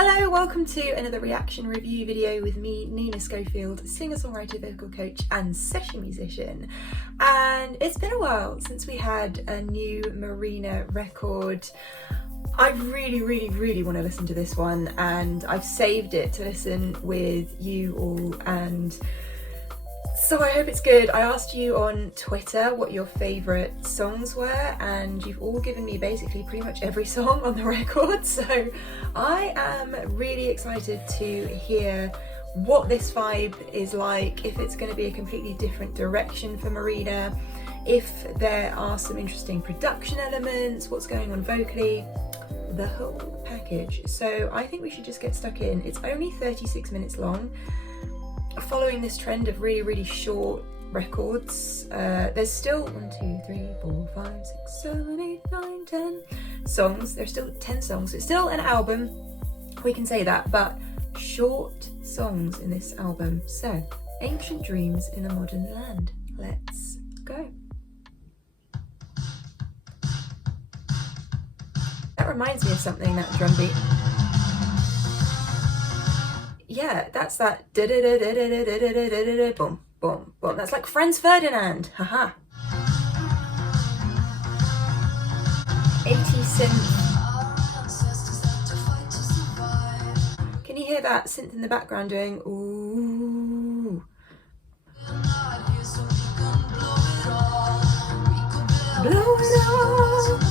Hello, welcome to another reaction review video with me, Nina Schofield, singer-songwriter, vocal coach and session musician. And it's been a while since we had a new Marina record. I really want to listen to this one, and I've saved it to listen with you all, and so I hope it's good. I asked you on Twitter what your favourite songs were, and you've all given me basically pretty much every song on the record, so I am really excited to hear what this vibe is like, if it's going to be a completely different direction for Marina, if there are some interesting production elements, what's going on vocally, the whole package. So I think we should just get stuck in. It's only 36 minutes long. Following this trend of really short records, there's still 1, 2, 3, 4, 5, 6, 7, 8, 9, 10 songs. There's still 10 songs. It's still an album, we can say that, but short songs in this album. So, Ancient Dreams in a Modern Land. Let's go. That reminds me of something, that drum beat. Yeah, that's that boom, boom, boom. That's like Franz Ferdinand, haha. 80 synth. Can you hear that synth in the background doing ooh? Blow it up.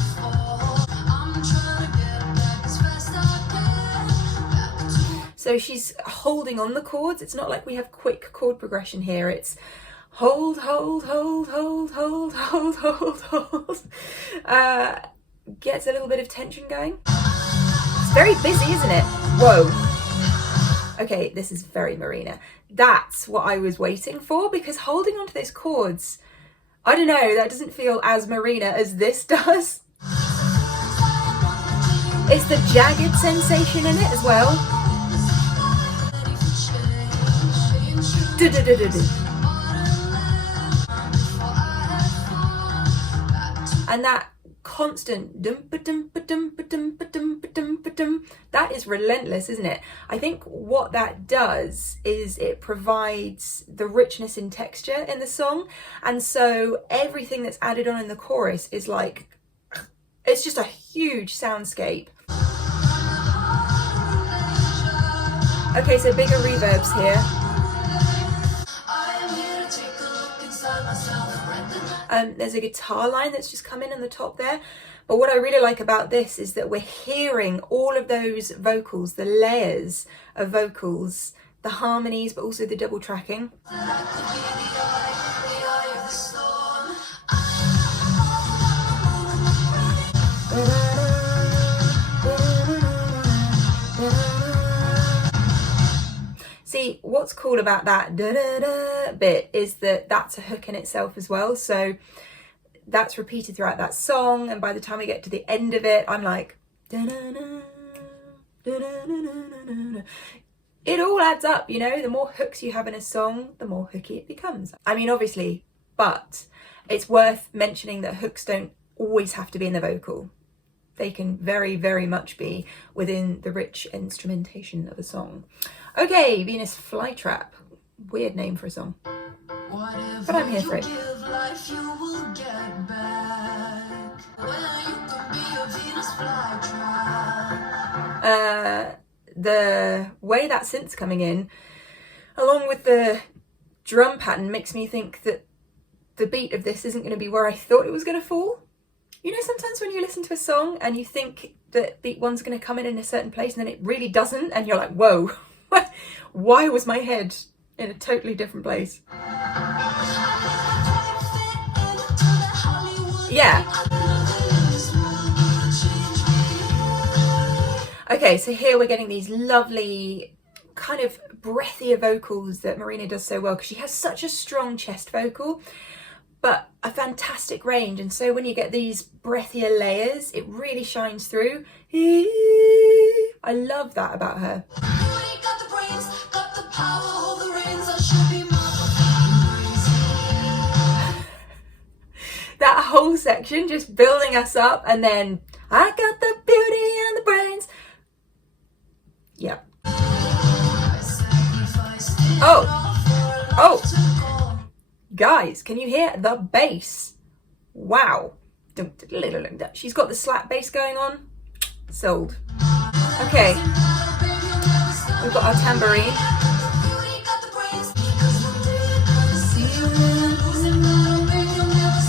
So she's holding on the chords. It's not like we have quick chord progression here. It's hold, hold, hold, hold, hold, hold, hold, hold. Gets a little bit of tension going. It's very busy, isn't it? Whoa. Okay, this is very Marina. That's what I was waiting for, because holding onto those chords, I don't know, that doesn't feel as Marina as this does. It's the jagged sensation in it as well. And that constant that is relentless, isn't it? I think what that does is it provides the richness in texture in the song, and so everything that's added on in the chorus is like, it's just a huge soundscape. Okay, so bigger reverbs here. There's a guitar line that's just come in on the top there, but what I really like about this is that we're hearing all of those vocals, the layers of vocals, the harmonies, but also the double tracking. See, what's cool about that bit is that that's a hook in itself as well, so that's repeated throughout that song, and by the time we get to the end of it, I'm like, it all adds up, you know. The more hooks you have in a song, the more hooky it becomes. I mean, obviously, but it's worth mentioning that hooks don't always have to be in the vocal. They can very much be within the rich instrumentation of a song. Okay, Venus Flytrap. Weird name for a song, but I'm here for it. The way that synth's coming in, along with the drum pattern, makes me think that the beat of this isn't going to be where I thought it was going to fall. You know, sometimes when you listen to a song and you think that beat one's going to come in a certain place and then it really doesn't, and you're like, whoa, why was my head in a totally different place? Yeah. Okay, so here we're getting these lovely kind of breathier vocals that Marina does so well, because she has such a strong chest vocal, but a fantastic range, and so when you get these breathier layers, it really shines through. I love that about her. That whole section just building us up, and then I got the beauty and the brains. Yep. Oh! Guys, can you hear the bass? Wow. She's got the slap bass going on. Sold. Okay. We've got our tambourine.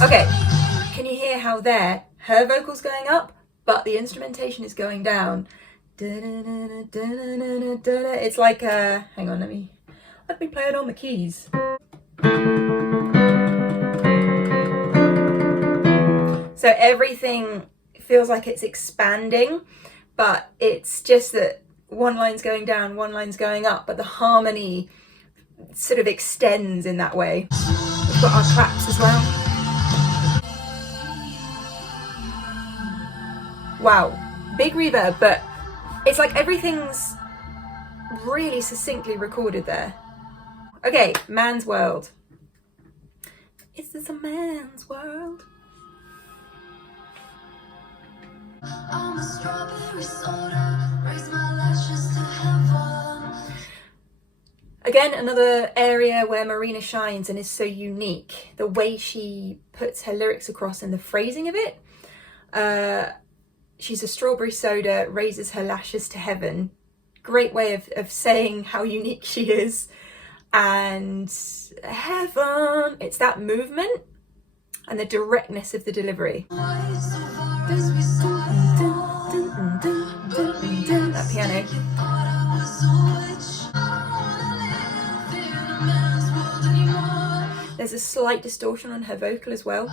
Okay. Can you hear how there, her vocal's going up, but the instrumentation is going down? It's like hang on, let me play it on the keys. So everything feels like it's expanding, but it's just that one line's going down, one line's going up, but the harmony sort of extends in that way. We've got our claps as well. Wow, big reverb, but it's like everything's really succinctly recorded there. Okay, man's world. Is this a man's world? I'm a strawberry soda, raise my lashes to heaven. Again, another area where Marina shines and is so unique. The way she puts her lyrics across and the phrasing of it. She's a strawberry soda, raises her lashes to heaven. Great way of saying how unique she is. And heaven, it's that movement and the directness of the delivery. That piano. There's a slight distortion on her vocal as well.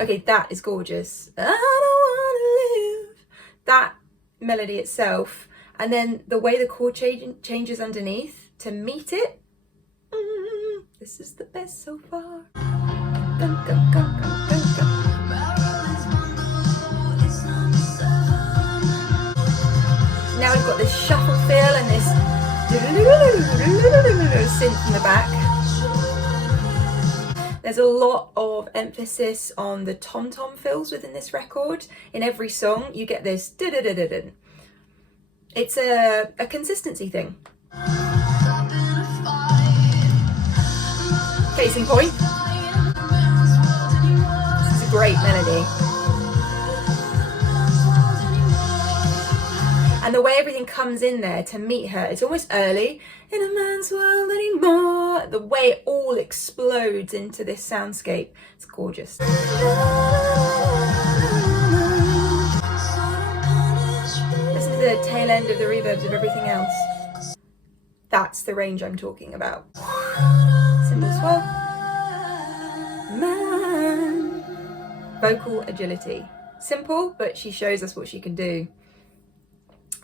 Okay, that is gorgeous. I don't wanna live. That melody itself, and then the way the chord changes underneath to meet it. This is the best so far. Gun, gun, gun, gun, gun, gun. Now we've got this shuffle feel and this synth in the back. There's a lot of emphasis on the tom-tom fills within this record. In every song, you get this da-da-da-da-da. It's a consistency thing. Case in point. This is a great melody. And the way everything comes in there to meet her, it's almost early. In a man's world anymore. The way it all explodes into this soundscape. It's gorgeous. Listen to the tail end of the reverbs of everything else. That's the range I'm talking about. Cymbal swell. Man. Vocal agility. Simple, but she shows us what she can do.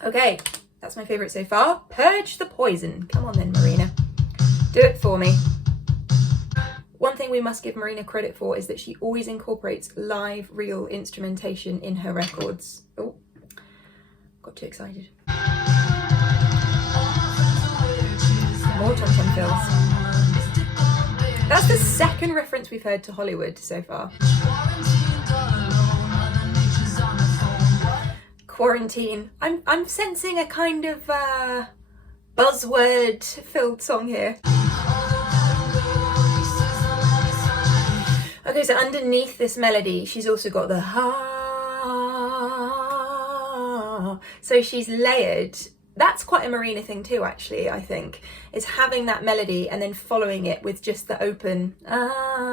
Okay, that's my favourite so far. Purge the Poison. Come on then, Marina. Do it for me. One thing we must give Marina credit for is that she always incorporates live, real instrumentation in her records. Oh, got too excited. More tom-tom fills. That's the second reference we've heard to Hollywood so far. Quarantine. I'm sensing a kind of buzzword filled song here. Okay, so underneath this melody, she's also got the ha. So she's layered. That's quite a Marina thing too, actually, I think. Is having that melody and then following it with just the open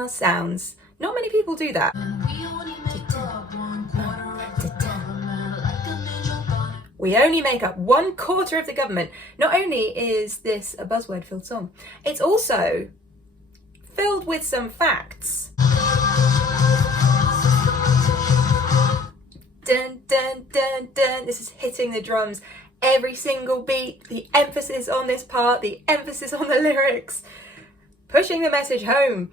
sounds. Not many people do that. We only make up 1/4 of the government. Not only is this a buzzword-filled song, it's also filled with some facts. Dun, dun, dun, dun. This is hitting the drums. Every single beat, the emphasis on this part, the emphasis on the lyrics, pushing the message home.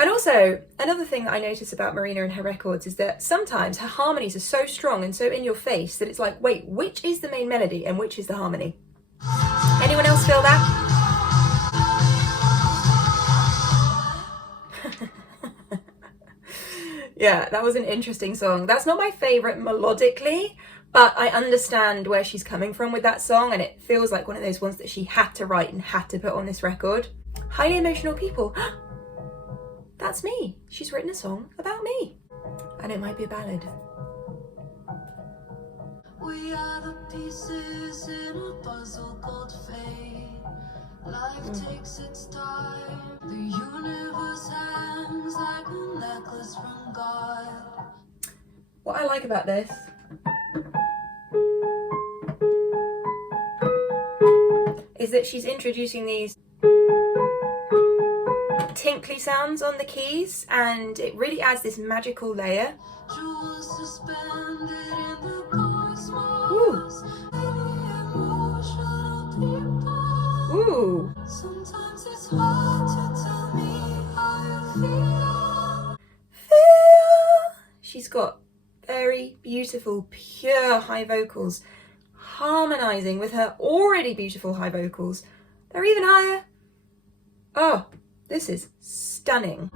And also, another thing that I notice about Marina and her records is that sometimes her harmonies are so strong and so in your face that it's like, wait, which is the main melody and which is the harmony? Anyone else feel that? Yeah, that was an interesting song. That's not my favourite melodically, but I understand where she's coming from with that song, and it feels like one of those ones that she had to write and had to put on this record. Highly emotional people. That's me. She's written a song about me. And it might be a ballad. We are the pieces in a puzzle called fate. Life takes its time. The universe hangs like a necklace from God. What I like about this is that she's introducing these tinkly sounds on the keys, and it really adds this magical layer. Ooh. Ooh. Sometimes it's hard to tell me how you feel. She's got very beautiful, pure high vocals, harmonizing with her already beautiful high vocals. They're even higher. Oh, this is stunning.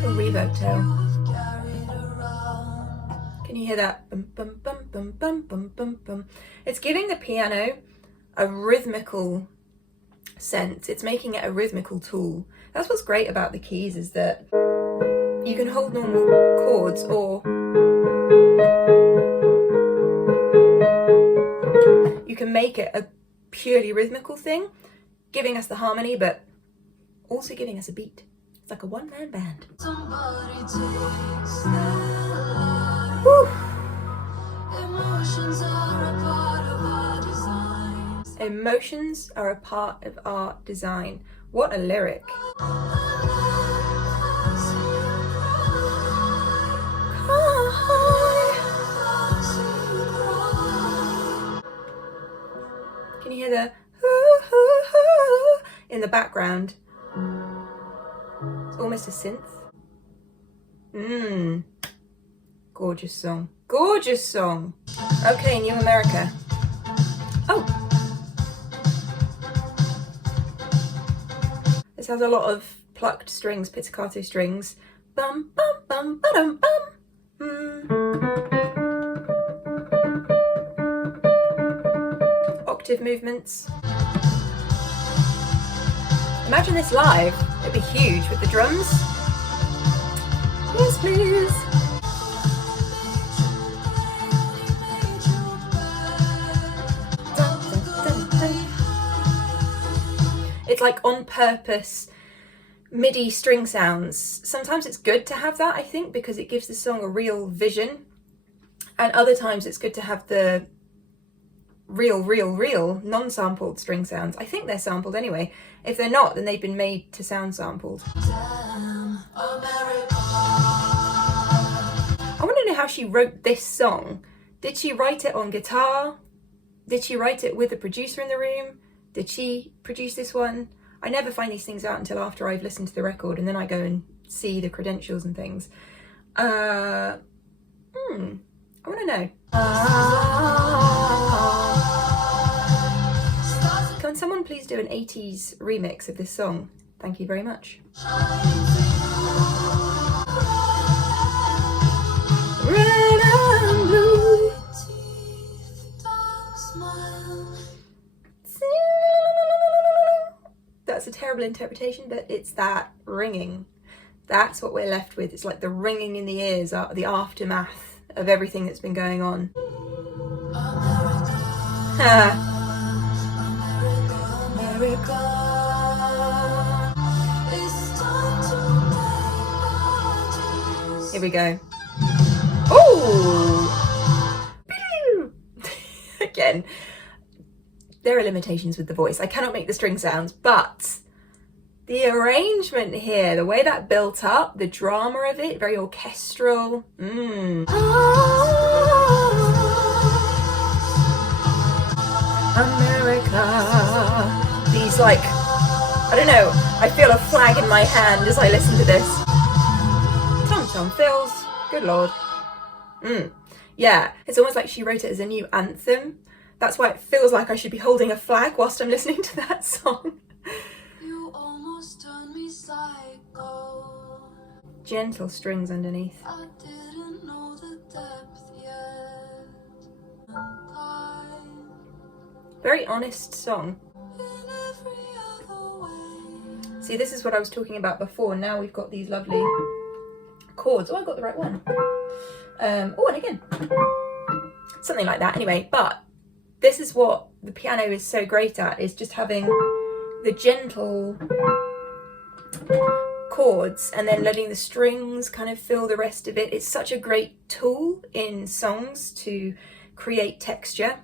The reverb tail. Can you hear that? Bum, bum, bum, bum, bum, bum, bum, bum. It's giving the piano a rhythmical sense. It's making it a rhythmical tool. That's what's great about the keys, is that you can hold normal chords, or you can make it a purely rhythmical thing, giving us the harmony, but also giving us a beat. It's like a one-man band. Woo. Emotions are a part of our design. Emotions are a part of our design. What a lyric. Can you hear the hoo, hoo, hoo in the background? It's almost a synth. Gorgeous song. Gorgeous song. Okay, New America. Oh. This has a lot of plucked strings, pizzicato strings. Bum, bum, bum, ba-dum, bum. Octave movements. Imagine this live. It'd be huge with the drums. Yes, please. Dun, dun, dun, dun. It's like on purpose MIDI string sounds. Sometimes it's good to have that, I think, because it gives the song a real vision. And other times it's good to have the real, non-sampled string sounds. I think they're sampled anyway. If they're not, then they've been made to sound sampled. I want to know how she wrote this song. Did she write it on guitar? Did she write it with a producer in the room? Did she produce this one? I never find these things out until after I've listened to the record, and then I go and see the credentials and things. I want to know. Can someone please do an 80s remix of this song? Thank you very much. Red and blue. That's a terrible interpretation, but it's that ringing. That's what we're left with. It's like the ringing in the ears, the aftermath of everything that's been going on. Here we go. Oh! Again, there are limitations with the voice. I cannot make the string sounds, but the arrangement here, the way that built up, the drama of it, very orchestral. America. These, like, I don't know, I feel a flag in my hand as I listen to this. Tom fills, good lord. Yeah, it's almost like she wrote it as a new anthem. That's why it feels like I should be holding a flag whilst I'm listening to that song. Gentle strings underneath. Very honest song. See, this is what I was talking about before. Now we've got these lovely chords. Oh, I got the right one. Oh, and again. Something like that. Anyway, but this is what the piano is so great at, is just having the gentle chords and then letting the strings kind of fill the rest of it. It's such a great tool in songs to create texture.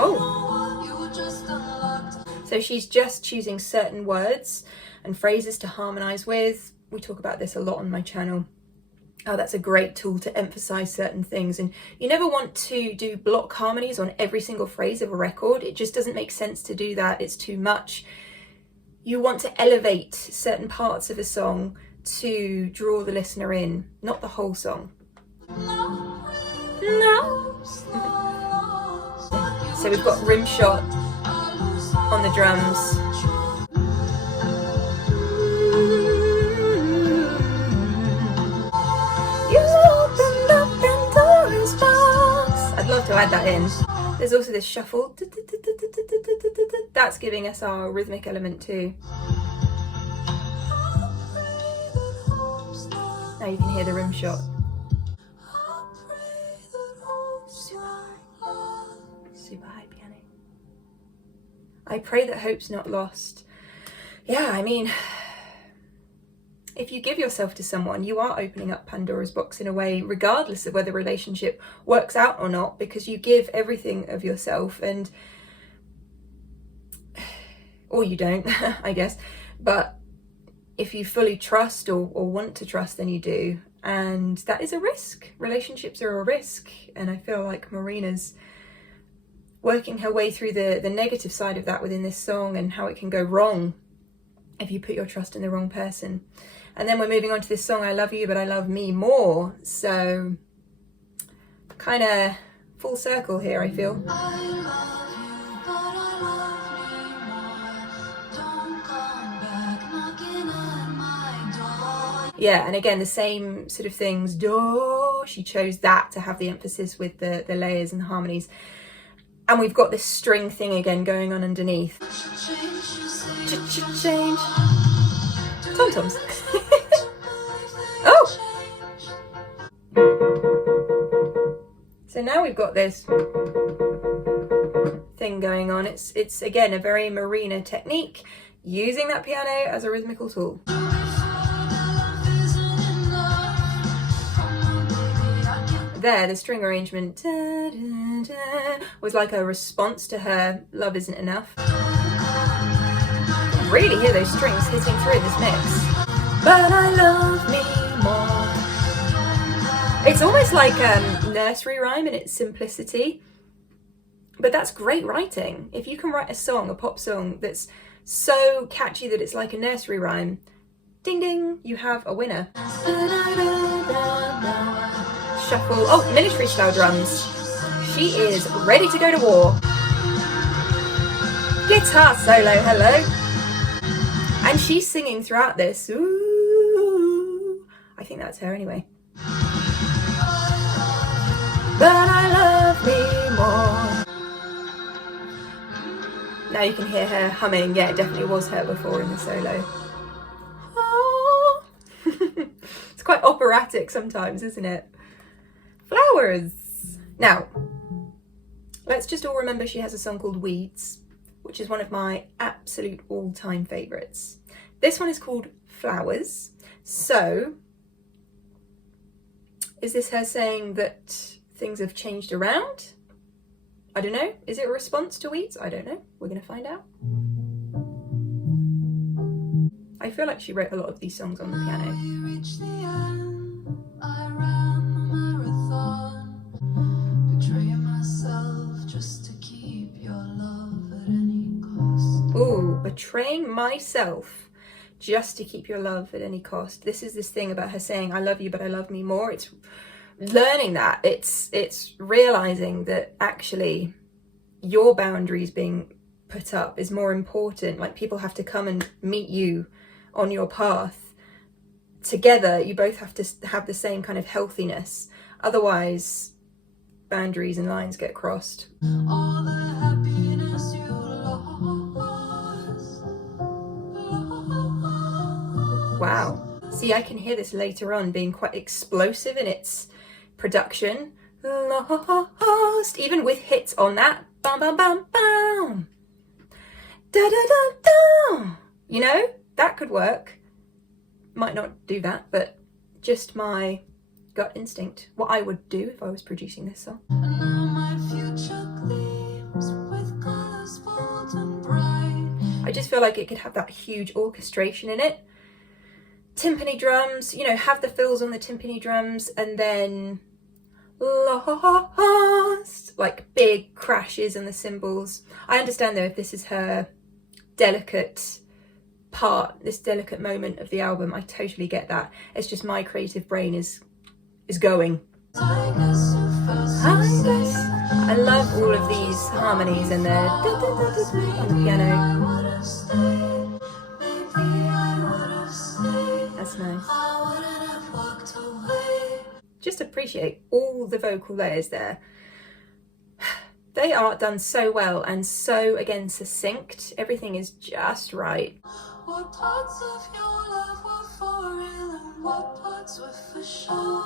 Oh. So she's just choosing certain words and phrases to harmonize with. We talk about this a lot on my channel. Oh, that's a great tool to emphasize certain things. And you never want to do block harmonies on every single phrase of a record. It just doesn't make sense to do that. It's too much. You want to elevate certain parts of a song to draw the listener in, not the whole song. No. So we've got rim shot on the drums. You opened up Pandora's box. I'd love to add that in. There's also this shuffle. That's giving us our rhythmic element too. Now you can hear the rim shot. Super high piano. I pray that hope's not lost. Yeah, I mean, if you give yourself to someone, you are opening up Pandora's box in a way, regardless of whether the relationship works out or not, because you give everything of yourself, and or you don't, I guess. But if you fully trust or want to trust, then you do. And that is a risk. Relationships are a risk. And I feel like Marina's working her way through the negative side of that within this song, and how it can go wrong if you put your trust in the wrong person. And then we're moving on to this song, I Love You, But I Love Me More. So kind of full circle here, I feel. Yeah, and again, the same sort of things. Do, she chose that to have the emphasis with the layers and the harmonies. And we've got this string thing again going on underneath. Change. Tom-toms. Oh! So now we've got this thing going on. It's again a very Marina technique, using that piano as a rhythmical tool. There, the string arrangement da, da, da, was like a response to her Love Isn't Enough. You really hear those strings hitting through this mix. But I love me more. It's almost like nursery rhyme in its simplicity, but that's great writing. If you can write a song, a pop song, that's so catchy that it's like a nursery rhyme, ding ding, you have a winner. Shuffle. Oh, military style drums. She is ready to go to war. Guitar solo, hello. And she's singing throughout this. Ooh. I think that's her anyway. But I love me more. Now you can hear her humming. Yeah, it definitely was her before in the solo. Oh. It's quite operatic sometimes, isn't it? Flowers. Now, let's just all remember she has a song called Weeds, which is one of my absolute all-time favourites. This one is called Flowers. So, is this her saying that things have changed around? I don't know. Is it a response to Weeds? I don't know. We're going to find out. I feel like she wrote a lot of these songs on the piano. Ooh, betraying myself just to keep your love at any cost. This is this thing about her saying, I love you, but I love me more. It's learning that. It's realizing that actually your boundaries being put up is more important. Like, people have to come and meet you on your path together. You both have to have the same kind of healthiness, otherwise boundaries and lines get crossed. All the happiness you lost. Wow. See, I can hear this later on being quite explosive in its production. Lost, even with hits on that. Bam, bam, bam, bam. Da, da, da, da. You know, that could work. Might not do that, but just my gut instinct. What I would do if I was producing this song. And now my future gleams with colors bold and bright. I just feel like it could have that huge orchestration in it. Timpani drums, you know, have the fills on the timpani drums, and then lost, like big crashes on the cymbals. I understand though if this is her delicate part, this delicate moment of the album, I totally get that. It's just my creative brain is going. I love all of these harmonies and their on the piano. That's nice. Just appreciate all the vocal layers there. They are done so well and so, again, succinct. Everything is just right. What parts of your love were for real and what parts were for show?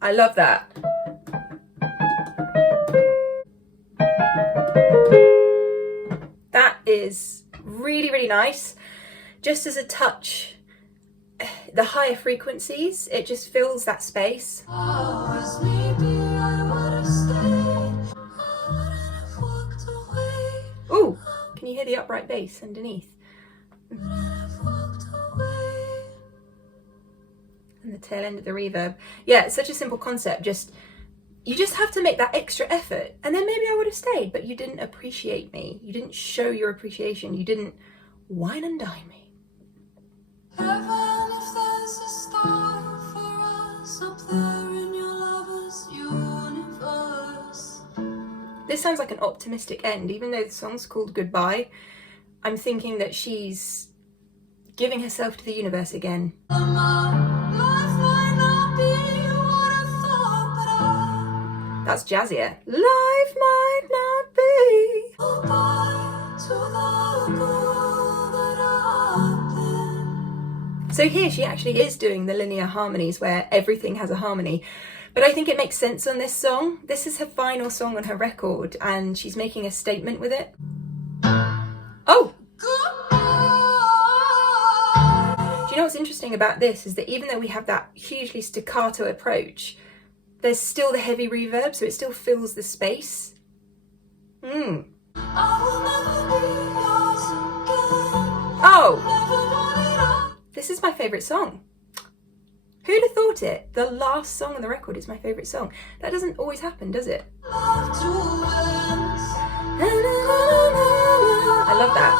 I love that. That is really, really nice. Just as a touch, the higher frequencies, it just fills that space. Ooh, can you hear the upright bass underneath? And the tail end of the reverb. Yeah, it's such a simple concept. You just have to make that extra effort, and then maybe I would have stayed, but you didn't appreciate me. You didn't show your appreciation. You didn't wine and dine me. Heaven, if there's a star for us up there in your lover's universe. This sounds like an optimistic end, even though the song's called Goodbye. I'm thinking that she's giving herself to the universe again. That's jazzier. Life might not be. So here she actually is doing the linear harmonies where everything has a harmony. But I think it makes sense on this song. This is her final song on her record and she's making a statement with it. Oh! Do you know what's interesting about this is that even though we have that hugely staccato approach, there's still the heavy reverb, so it still fills the space. Oh! This is my favourite song. Who'd have thought it? The last song on the record is my favourite song. That doesn't always happen, does it? I love that.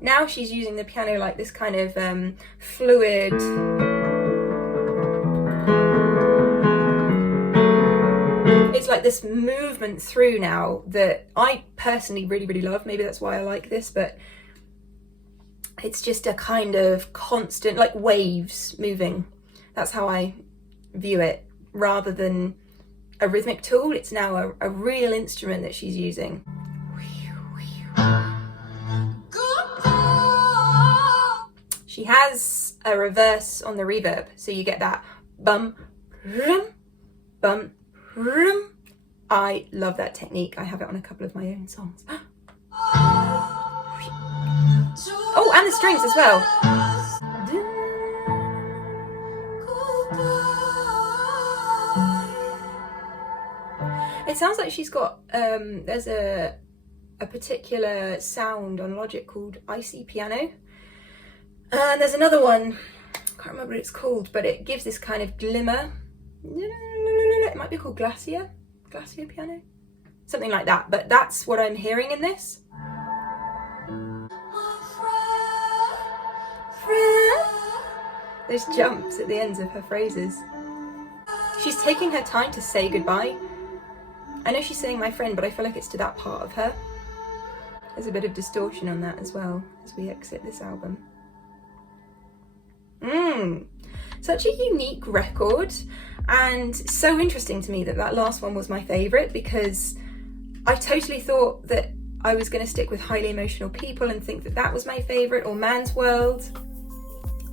Now she's using the piano like this kind of fluid. It's like this movement through now that I personally really, really love. Maybe that's why I like this, but it's just a kind of constant, like waves moving. That's how I view it, rather than a rhythmic tool. It's now a real instrument that she's using. She has a reverse on the reverb, so you get that bum, rum, bum, rum. I love that technique. I have it on a couple of my own songs. Oh, and the strings as well. It sounds like she's got, there's a particular sound on Logic called Icy Piano. And there's another one, I can't remember what it's called, but it gives this kind of glimmer. It might be called Glacier Piano, something like that. But that's what I'm hearing in this. Those jumps at the ends of her phrases. She's taking her time to say goodbye. I know she's saying my friend, but I feel like it's to that part of her. There's a bit of distortion on that as well as we exit this album. Such a unique record, and so interesting to me that that last one was my favourite, because I totally thought that I was going to stick with Highly Emotional People and think that that was my favourite, or Man's World.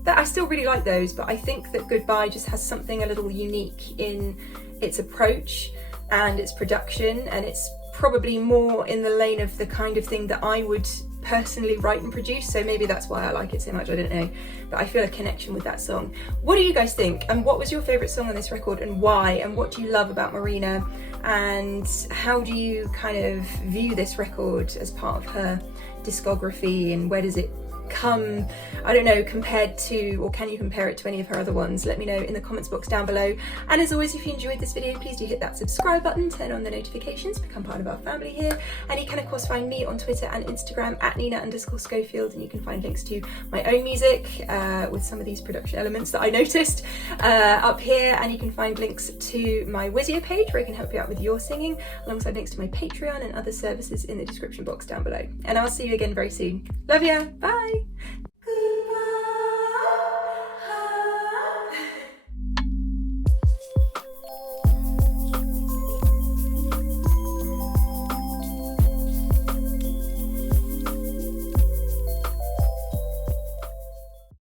That I still really like those, but I think that Goodbye just has something a little unique in its approach and its production, and it's probably more in the lane of the kind of thing that I would personally write and produce, so maybe that's why I like it so much, I don't know, but I feel a connection with that song. What do you guys think, and what was your favourite song on this record, and why, and what do you love about Marina, and how do you kind of view this record as part of her discography, and where does it come, I don't know, compared to, or can you compare it to any of her other ones? Let me know in the comments box down below. And as always, if you enjoyed this video, please do hit that subscribe button, turn on the notifications, become part of our family here. And you can of course find me on Twitter and Instagram at Nina_Schofield, and you can find links to my own music with some of these production elements that I noticed up here, and you can find links to my Wisio page where I can help you out with your singing, alongside links to my Patreon and other services in the description box down below. And I'll see you again very soon. Love ya, bye!